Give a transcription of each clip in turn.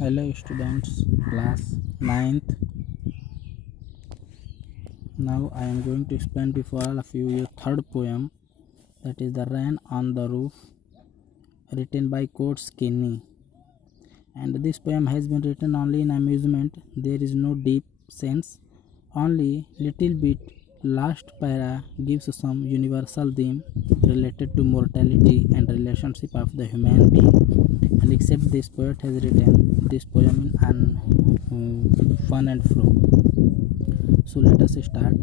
Hello students, class ninth. Now I am going to explain before all of you your third poem, that is The Rain on the Roof, written by Court Skinney. And this poem has been written only in amusement. There is no deep sense, only little bit. Last para gives some universal theme related to mortality and relationship of the human being. And except this poet has written this poem in fun and flow. So let us start.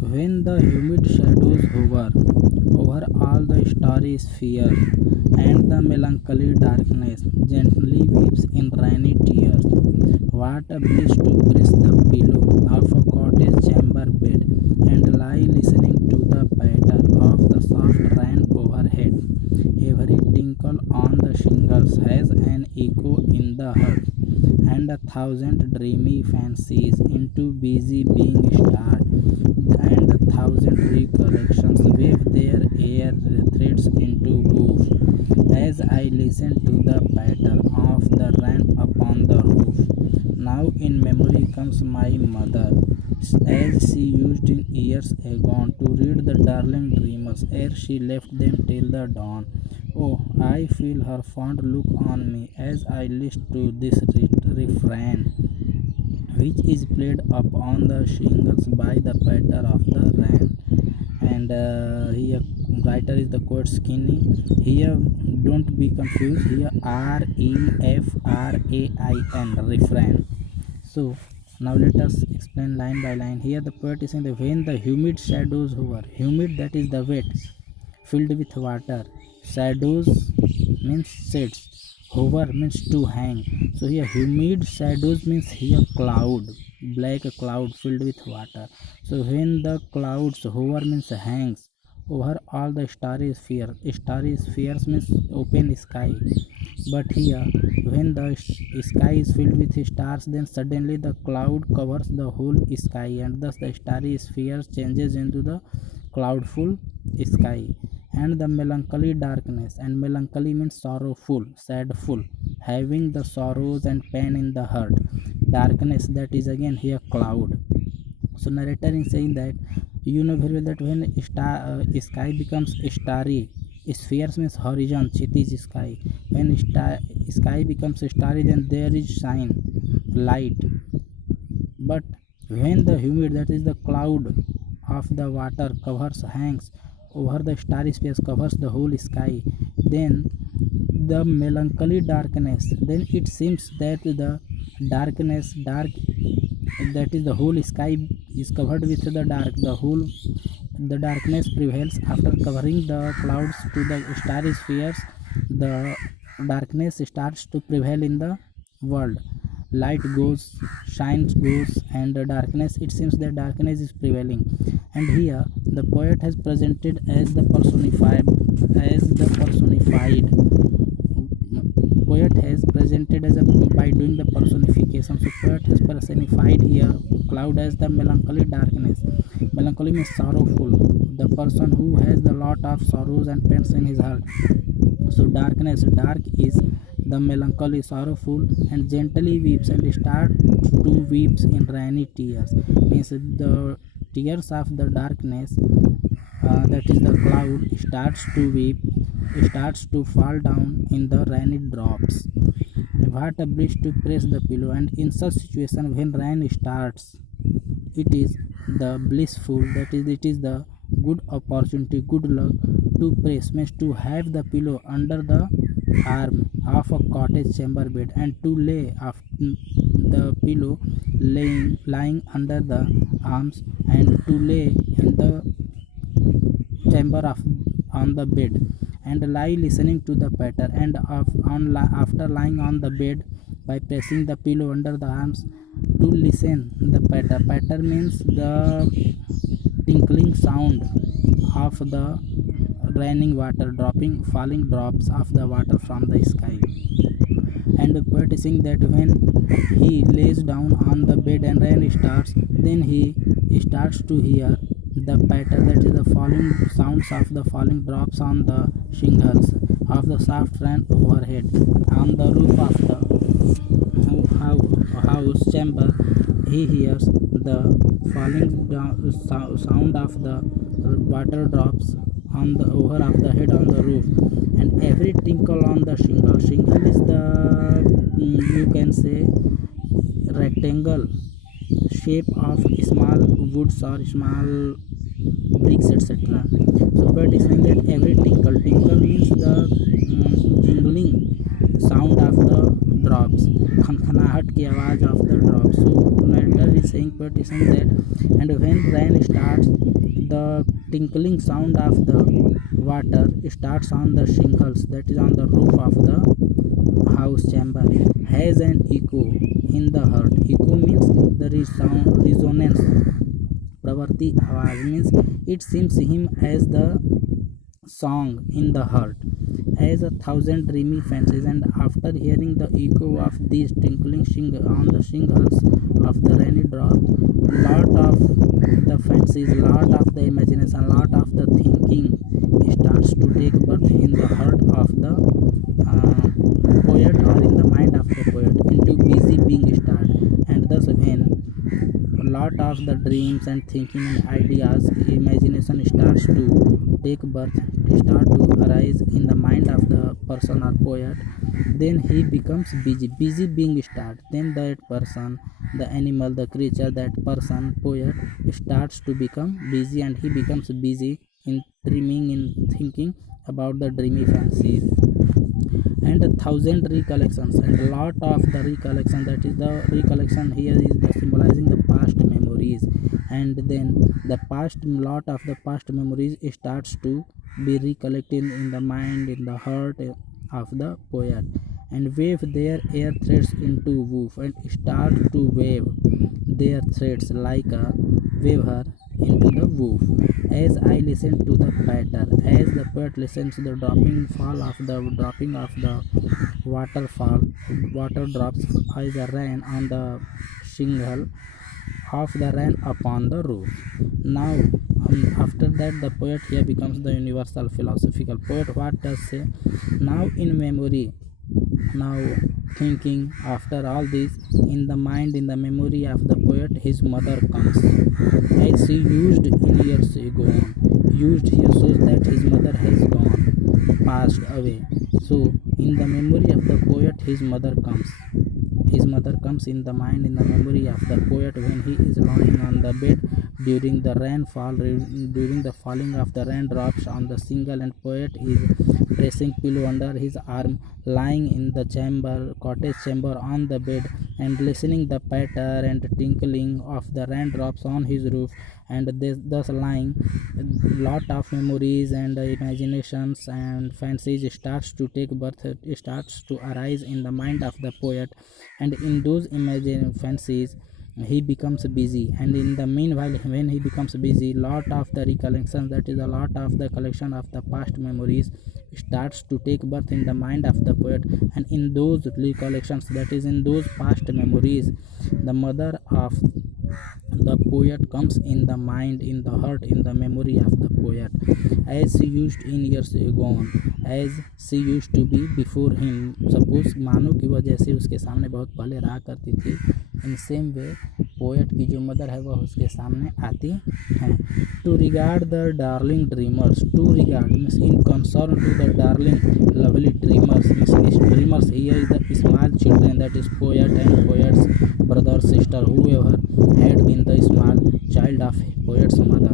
When the humid shadows hover over all the starry sphere, and the melancholy darkness gently weeps in rainy tears, what a bliss to press the pillow of a cottage chamber bed, and lie listening to the patter of the soft rain overhead. Every tinkle on the shingles has an echo in the heart, and a thousand dreamy fancies into busy being start, and a thousand recollections wave their air threads into woof, as I listen to the patter of the rain upon the roof. Now in memory comes my mother, as she used in years agone to read the darling dreamers ere she left them till the dawn. Oh, I feel her fond look on me as I listen to this refrain, which is played up on the shingles by the patter of the rain. And here writer is the Court Skinney. Here don't be confused. Here refrain, refrain. So now let us explain line by line. Here the poet is saying that when the humid shadows hover, humid, that is the wet, filled with water. Shadows means shades. Hover means to hang. So here humid shadows means here cloud, black cloud filled with water. So when the clouds hover means hangs over all the starry sphere. Starry spheres means open sky. But here when the sky is filled with stars, then suddenly the cloud covers the whole sky, and thus the starry sphere changes into the cloudful sky. And the melancholy darkness, and melancholy means sorrowful, sadful, having the sorrows and pain in the heart. Darkness, that is again here cloud. So narrator is saying that you know very well that when sky becomes starry, spheres means horizon, chitij sky. When sky becomes starry, then there is shine, light. But when the humid, that is the cloud of the water, covers, hangs over the starry space, covers the whole sky, then the melancholy darkness, then it seems that the dark, that is the whole sky is covered with the dark, the darkness prevails after covering the clouds to the starry spheres. The darkness starts to prevail in the world. Light goes, shine goes, and the darkness, it seems that darkness is prevailing. And here the poet has presented as the personified, poet has presented as a, by doing the personification. So poet has personified here cloud as the melancholy darkness. Melancholy means sorrowful, the person who has the lot of sorrows and pains in his heart. So darkness, dark is the melancholy, sorrowful, and gently weeps, and start to weeps in rainy tears, means the tears of the darkness, that is the cloud, starts to weep, starts to fall down in the rainy drops. What a bliss to press the pillow. And in such situation when rain starts, it is the blissful, that is, it is the good opportunity, good luck to press, means to have the pillow under the arm of a cottage chamber bed, and to lay the pillow lying under the arms, and to lay in the chamber of on the bed, and lie listening to the patter, and after lying on the bed by pressing the pillow under the arms, to listen the patter. Patter means the tinkling sound of the raining water, falling drops of the water from the sky. And the poet is saying that when he lays down on the bed and rain starts, then he starts to hear the patter, that is the falling sounds of the falling drops on the shingles of the soft rain overhead, on the roof of the chamber, he hears the falling down sound of the water drops on the over of the head on the roof, and every tinkle on the shingle. Shingle is the you can say rectangle shape of small woods or small bricks, etc. So but is saying that every tinkle means the jingling sound of the drops, खनखनाहट की आवाज of the drops. So narrator is saying, but is saying that, and when rain starts, the tinkling sound of the water starts on the shingles, that is on the roof of the house chamber, has an echo in the heart. Echo means the resound, resonance. Pravarti आवाज means it seems him as the song in the heart, as a thousand dreamy fancies. And after hearing the echo of these tinkling on the shingles of the rainy drops, lot of the fancies, lot of the imagination, lot of the thinking starts to take birth in the heart of the poet, or in the mind of the poet, into busy being start. And thus when a lot of the dreams and thinking and ideas, imagination starts to take birth, start to arise in the mind of the person or poet, then he becomes busy being start. Then that person, the animal, the creature, that person, poet, starts to become busy, and he becomes busy in dreaming, in thinking about the dreamy fancy. And a thousand recollections, and a lot of the recollection, that is the recollection here is the symbolizing the past memories. And then the past, lot of the past memories starts to be recollected in the mind, in the heart of the poet, and wave their air threads into woof, and start to wave their threads like a waver into the woof. As I listen to the patter, as the poet listens to the dropping of the water drops as a rain on the shingle of the rain upon the roof. Now, after that, the poet here becomes the universal philosophical poet. What does say? Now in memory, now thinking, after all this, in the mind, in the memory of the poet, his mother comes, as she used in years ago. Used here shows that his mother has gone, passed away. So in the memory of the poet, his mother comes. His mother comes in the mind, in the memory of the poet, when he is lying on the bed during the rainfall, during the falling of the raindrops on the shingle, and poet is pressing pillow under his arm, lying in the cottage chamber on the bed, and listening the patter and tinkling of the raindrops on his roof, and thus lying. Lot of memories and imaginations and fancies starts to take birth, starts to arise in the mind of the poet, and in those fancies he becomes busy. And in the meanwhile, when he becomes busy, lot of the recollections, that is a lot of the collection of the past memories, starts to take birth in the mind of the poet. And in those recollections, that is in those past memories, the mother of the poet comes in the mind, in the heart, in the memory of the poet, as she used in years ago, as she used to be before him. Suppose मानो कि वह जैसे उसके सामने बहुत पहले रहा करती थी, इन सेम वे पोएट की जो मदर है वह उसके सामने आती हैं. To regard the darling dreamers, to regard means in concern to the darling lovely dreamers, means dreamers here is the small children, that is poet and poets brother sister, whoever had been the small child of poet's mother.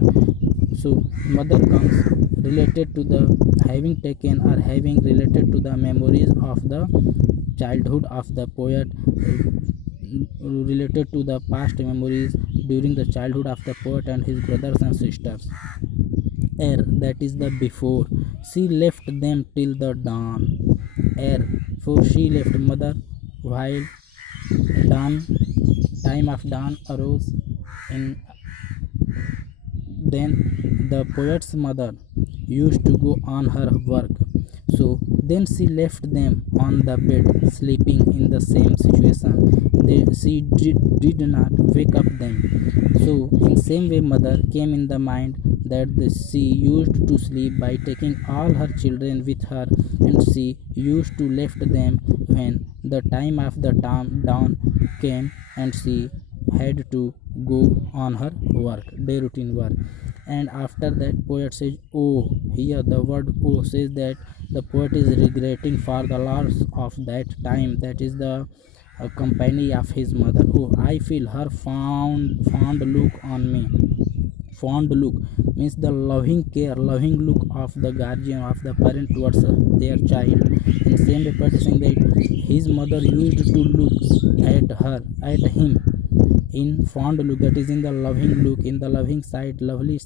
So mother comes related to the having taken or having related to the memories of the childhood of the poet, related to the past memories during the childhood of the poet and his brothers and sisters. Ere, that is the before, she left them till the dawn. Ere, for she left mother while dawn, time of dawn arose in. Then the poet's mother used to go on her work, so then she left them on the bed sleeping in the same situation. She did not wake up them. So in same way mother came in the mind that she used to sleep by taking all her children with her, and she used to left them when the time of the dawn came, and she had to go on her work, day routine work. And after that, poet says, oh, here the word oh says that the poet is regretting for the loss of that time, that is the company of his mother. Oh, I feel her fond look on me. Fond look means the loving care, loving look of the guardian, of the parent towards their child. And same way poet is saying that his mother used to look at him in fond look, that is in the loving look, in the loving sight, lovely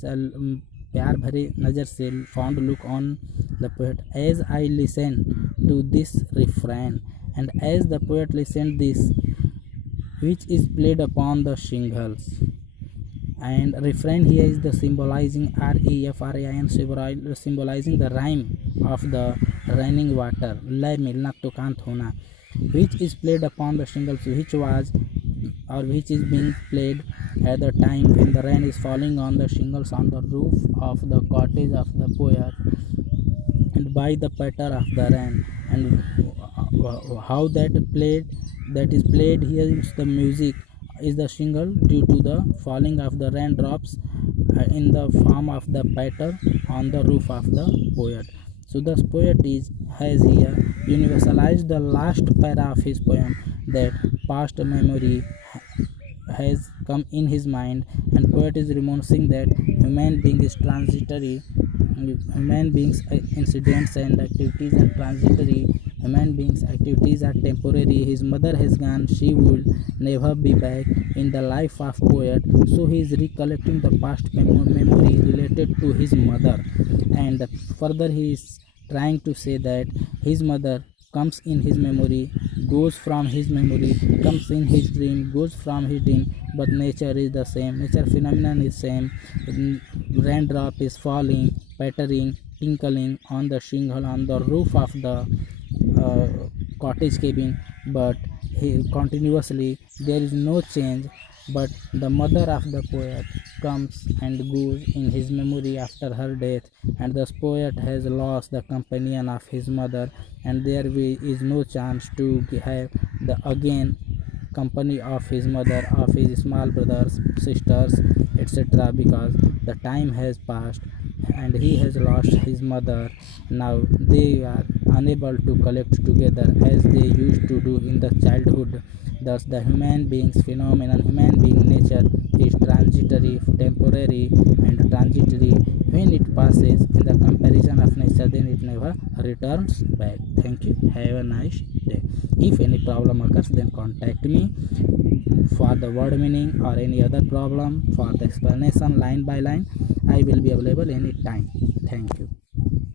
प्यार भरे नज़र से fond look on the poet. As I listen to this refrain, and as the poet listened this, which is played upon the shingles, and refrain here is the symbolizing refrain, symbolizing the rhyme of the raining water, लय मिलना तुकांत होना, which is played upon the shingles, which was or which is being played at the time when the rain is falling on the shingles on the roof of the cottage of the poet, and by the patter of the rain. And how that is played here is the music is the shingle due to the falling of the raindrops in the form of the patter on the roof of the poet. So the poet has here universalized the last para of his poem, that past memory has come in his mind, and poet is reminiscing that human being is transitory, human beings incidents and activities are transitory, human beings activities are temporary. His mother has gone, she will never be back in the life of poet, so he is recollecting the past memory related to his mother. And further he is trying to say that his mother comes in his memory, goes from his memory, comes in his dream, goes from his dream, but nature is the same, nature phenomenon is same. Raindrop is falling, pattering, tinkling on the shingle on the roof of the cottage cabin, but continuously there is no change, but the mother of the poet comes and goes in his memory after her death, and the poet has lost the companion of his mother, and there is no chance to have the again company of his mother, of his small brothers, sisters, etc., because the time has passed and he has lost his mother. Now they are unable to collect together as they used to do in the childhood. Thus the human being's phenomenon, human being nature is transitory, temporary and transitory. When it passes in the comparison of nature, then it never returns back. Thank you. Have a nice day. If any problem occurs, then contact me for the word meaning or any other problem, for the explanation line by line. I will be available anytime. Thank you.